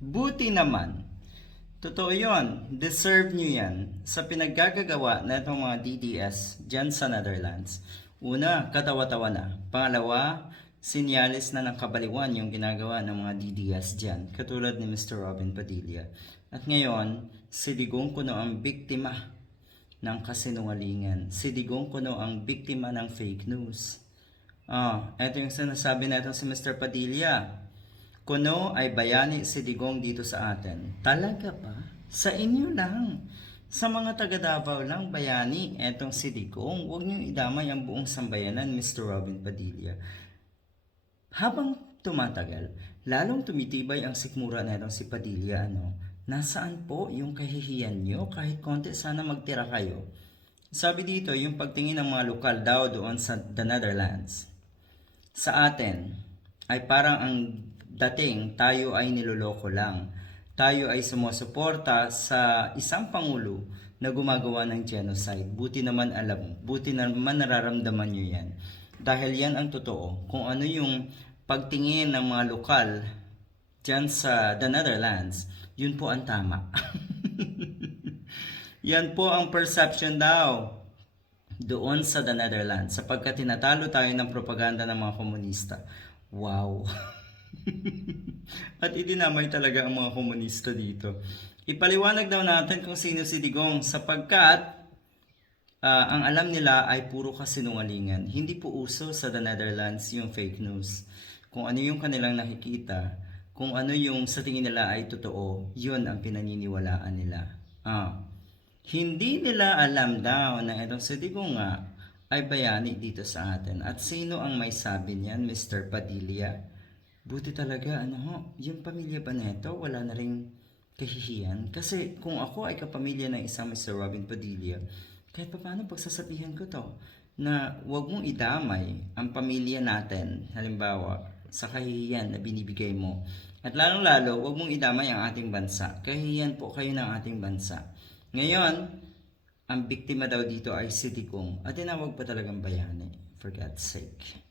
Buti naman. Totoo yon, deserve nyo yan sa pinaggagawa na itong mga DDS dyan sa Netherlands. Una, katawa-tawa na. Pangalawa, sinyalis na ng kabaliwan yung ginagawa ng mga DDS dyan, katulad ni Mr. Robin Padilla. At ngayon, si Digong Kuno ang biktima ng kasinungalingan. Si Digong Kuno ang biktima ng fake news. Ah, eto yung sinasabi na si Mr. Padilla. Kuno ay bayani si Digong dito sa atin. Talaga ba? Sa inyo lang. Sa mga taga Davao lang bayani etong si Digong. Huwag niyo idamay ang buong sambayanan, Mr. Robin Padilla. Habang tumatagal, lalong tumitibay ang sikmura na itong si Padilla. Ano? Nasaan po yung kahihiyan nyo? Kahit konti sana magtira kayo. Sabi dito, yung pagtingin ng mga lokal daw doon sa the Netherlands. Sa atin, ay parang ang dating tayo ay niloloko lang. Tayo ay sumusuporta sa isang pangulo na gumagawa ng genocide. Buti naman alam buti naman nararamdaman nyo yan. Dahil yan ang totoo. Kung ano yung pagtingin ng mga lokal dyan sa the Netherlands, yun po ang tama. yan po ang perception daw doon sa the Netherlands sapagkat tinatalo tayo ng propaganda ng mga komunista. Wow! At idinamay talaga ang mga komunista dito. Ipaliwanag daw natin kung sino si Digong sapagkat ah, ang alam nila ay puro kasinungalingan. Hindi po uso sa the Netherlands yung fake news. Kung ano yung kanilang nakikita, kung ano yung sa tingin nila ay totoo, yun ang pinaniniwalaan nila. Ah. Hindi nila alam daw na itong si Digong nga ay bayani dito sa atin. At sino ang may sabi niyan, Mr. Padilla? Buti talaga, ano ho, yung pamilya ba neto, wala na rin kahihiyan. Kasi kung ako ay kapamilya ng isang Mr. Robin Padilla, kahit pa paano pagsasabihan ko to, na wag mong idamay ang pamilya natin, halimbawa, sa kahihiyan na binibigay mo. At lalong-lalo, wag mong idamay ang ating bansa. Kahihiyan po kayo ng ating bansa. Ngayon, ang biktima daw dito ay si Digong at tinawag pa talagang bayani, for God's sake.